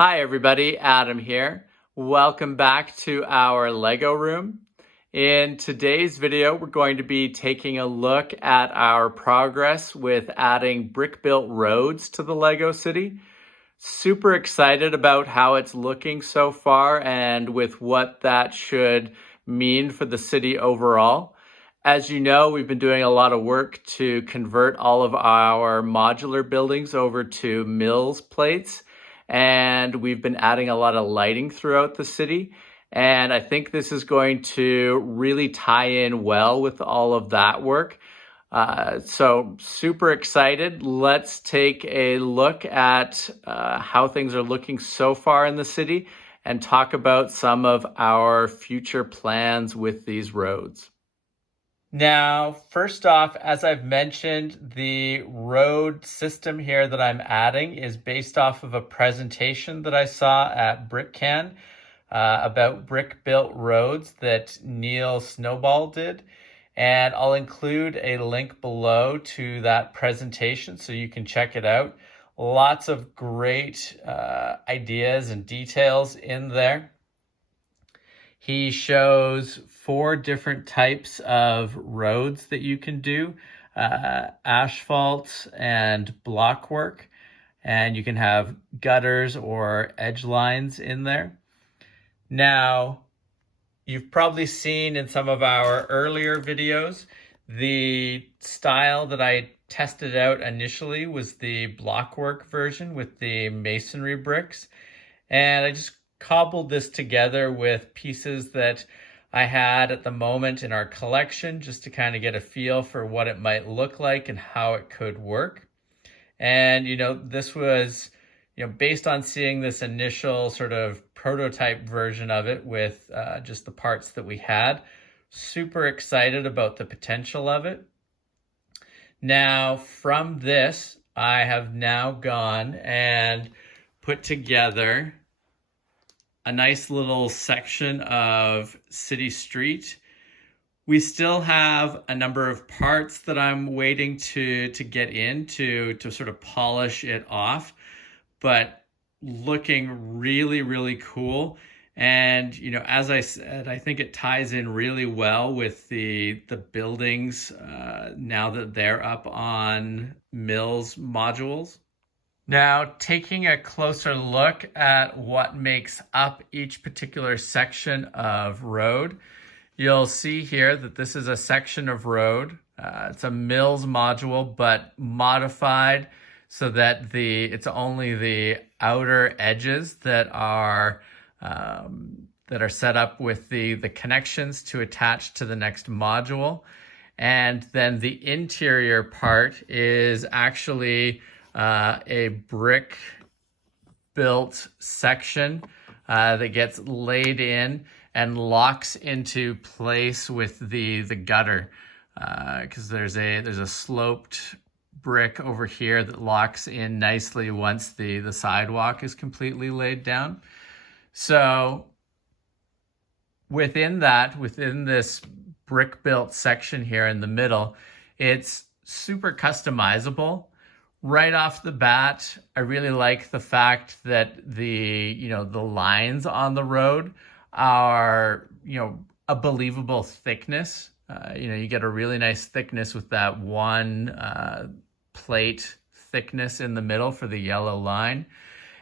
Hi everybody, Adam here. Welcome back to our Lego room. In today's video, we're going to be taking a look at our progress with adding brick-built roads to the Lego city. Super excited about how it's looking so far and with what that should mean for the city overall. As you know, we've been doing a lot of work to convert all of our modular buildings over to Mills plates, and we've been adding a lot of lighting throughout the city. And I think this is going to really tie in well with all of that work. So super excited. Let's take a look at how things are looking so far in the city and talk about some of our future plans with these roads. Now, first off, as I've mentioned, the road system here that I'm adding is based off of a presentation that I saw at BrickCan about brick-built roads that Neil Snowball did. And I'll include a link below to that presentation so you can check it out. Lots of great ideas and details in there. He shows 4 different types of roads that you can do, asphalt and block work, and you can have gutters or edge lines in there. Now, you've probably seen in some of our earlier videos, the style that I tested out initially was the blockwork version with the masonry bricks. And I just cobbled this together with pieces that I had at the moment in our collection just to kind of get a feel for what it might look like and how it could work. And, this was, based on seeing this initial sort of prototype version of it with just the parts that we had, super excited about the potential of it. Now, from this, I have now gone and put together a nice little section of city street. We still have a number of parts that I'm waiting to get in to sort of polish it off, but looking really, really cool. And, as I said, I think it ties in really well with the buildings now that they're up on Mills modules. Now, taking a closer look at what makes up each particular section of road, you'll see here that this is a section of road. It's a Mills module, but modified so that it's only the outer edges that are set up with the connections to attach to the next module. And then the interior part is actually a brick built section that gets laid in and locks into place with the gutter because there's a sloped brick over here that locks in nicely once the sidewalk is completely laid down. So within this brick built section here in the middle, it's super customizable. Right off the bat, I really like the fact that the lines on the road are, a believable thickness. You get a really nice thickness with that one plate thickness in the middle for the yellow line.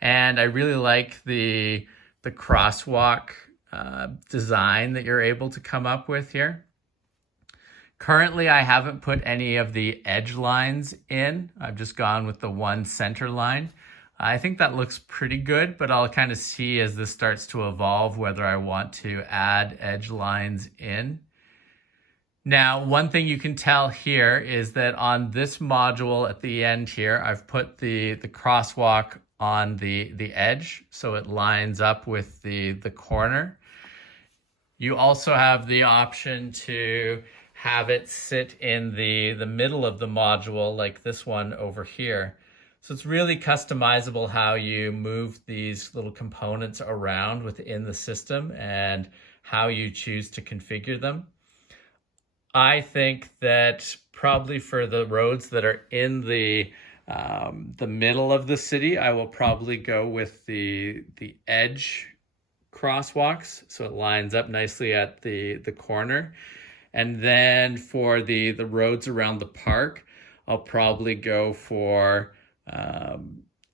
And I really like the crosswalk design that you're able to come up with here. Currently, I haven't put any of the edge lines in. I've just gone with the one center line. I think that looks pretty good, but I'll kind of see as this starts to evolve whether I want to add edge lines in. Now, one thing you can tell here is that on this module at the end here, I've put the crosswalk on the edge, so it lines up with the corner. You also have the option to have it sit in the middle of the module like this one over here. So it's really customizable how you move these little components around within the system and how you choose to configure them. I think that probably for the roads that are in the the middle of the city, I will probably go with the edge crosswalks, so it lines up nicely at the corner. And then for the roads around the park, I'll probably go for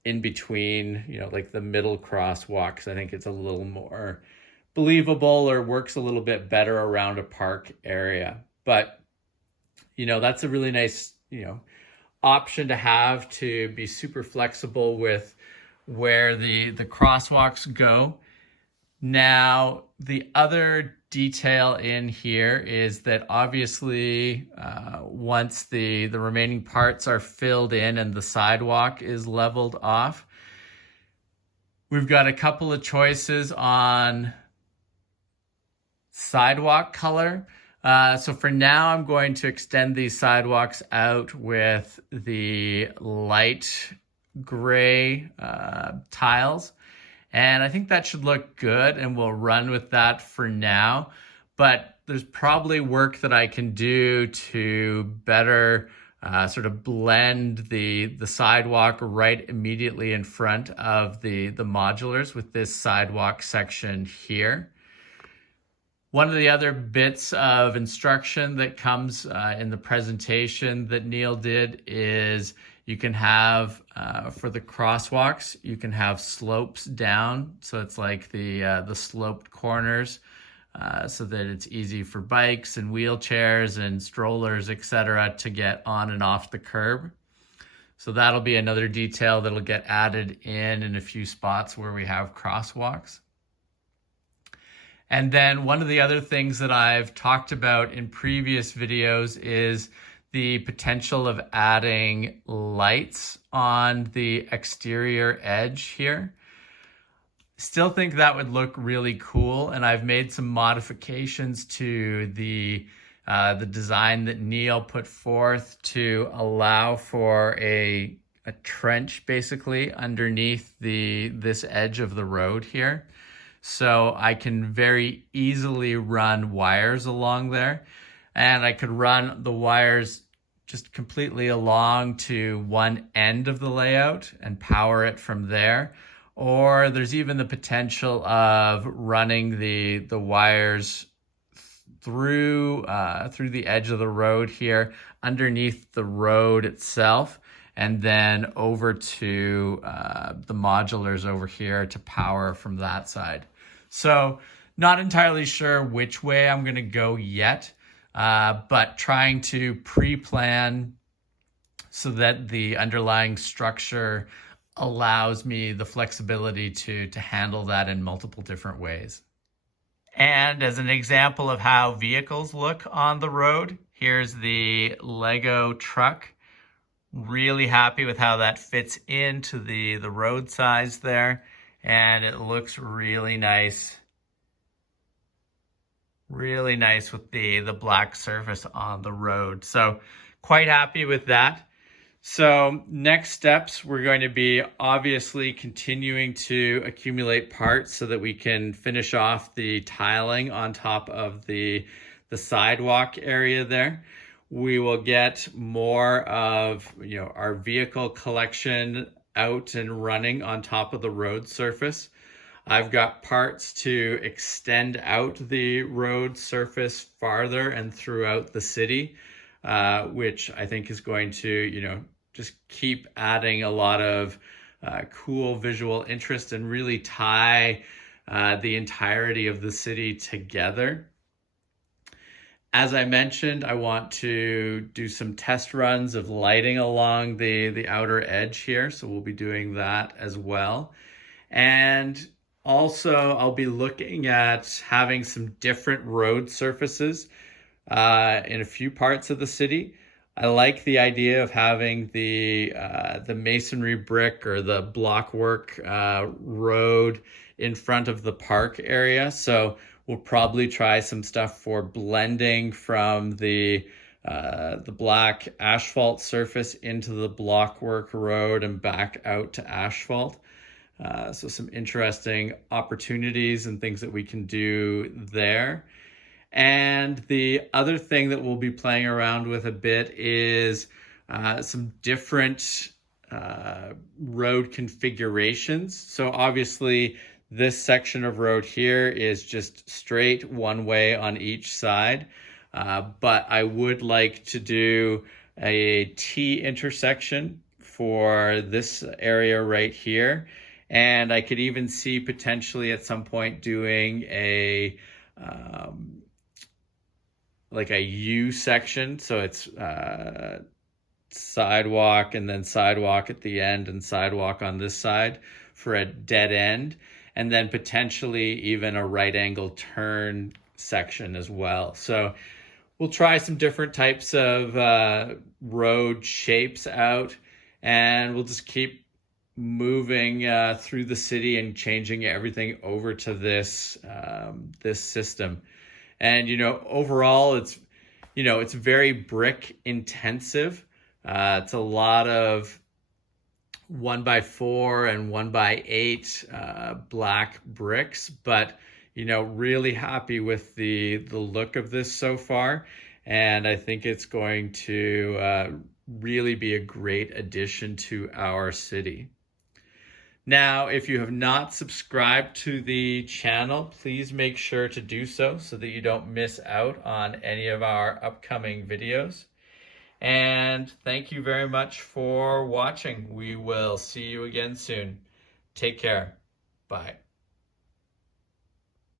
in between, like the middle crosswalks. I think it's a little more believable or works a little bit better around a park area. But that's a really nice option to have, to be super flexible with where the crosswalks go. Now, the other detail in here is that obviously once the remaining parts are filled in and the sidewalk is leveled off, we've got a couple of choices on sidewalk color. So for now, I'm going to extend these sidewalks out with the light gray tiles. And I think that should look good, and we'll run with that for now. But there's probably work that I can do to better sort of blend the sidewalk right immediately in front of the modulars with this sidewalk section here. One of the other bits of instruction that comes in the presentation that Neil did is you can have, for the crosswalks, you can have slopes down. So it's like the sloped corners so that it's easy for bikes and wheelchairs and strollers, etc., to get on and off the curb. So that'll be another detail that'll get added in a few spots where we have crosswalks. And then one of the other things that I've talked about in previous videos is the potential of adding lights on the exterior edge here. Still think that would look really cool, and I've made some modifications to the design that Neil put forth to allow for a trench basically underneath this edge of the road here. So I can very easily run wires along there, and I could run the wires just completely along to one end of the layout and power it from there. Or there's even the potential of running the wires through the edge of the road here, underneath the road itself, and then over to the modulars over here to power from that side. So not entirely sure which way I'm going to go yet, but trying to pre-plan so that the underlying structure allows me the flexibility to handle that in multiple different ways. And as an example of how vehicles look on the road, here's the Lego truck. Really happy with how that fits into the road size there. And it looks really nice. Really nice with the black surface on the road. So quite happy with that. So next steps, we're going to be obviously continuing to accumulate parts so that we can finish off the tiling on top of the sidewalk area there. We will get more of our vehicle collection out and running on top of the road surface. I've got parts to extend out the road surface farther and throughout the city, which I think is going to, just keep adding a lot of cool visual interest and really tie the entirety of the city together. As I mentioned, I want to do some test runs of lighting along the outer edge here. So we'll be doing that as well. And also I'll be looking at having some different road surfaces in a few parts of the city. I like the idea of having the masonry brick or the blockwork road in front of the park area. So we'll probably try some stuff for blending from the black asphalt surface into the blockwork road and back out to asphalt. So some interesting opportunities and things that we can do there. And the other thing that we'll be playing around with a bit is some different road configurations. So obviously this section of road here is just straight one way on each side. But I would like to do a T intersection for this area right here. And I could even see potentially at some point doing a like a U section. So it's sidewalk and then sidewalk at the end and sidewalk on this side for a dead end, and then potentially even a right angle turn section as well. So we'll try some different types of road shapes out, and we'll just keep moving through the city and changing everything over to this this system. And overall it's very brick intensive. It's a lot of 1x4 and 1x8 black bricks, but really happy with the look of this so far, and I think it's going to really be a great addition to our city. Now, if you have not subscribed to the channel, please make sure to do so that you don't miss out on any of our upcoming videos. And thank you very much for watching. We will see you again soon. Take care. Bye.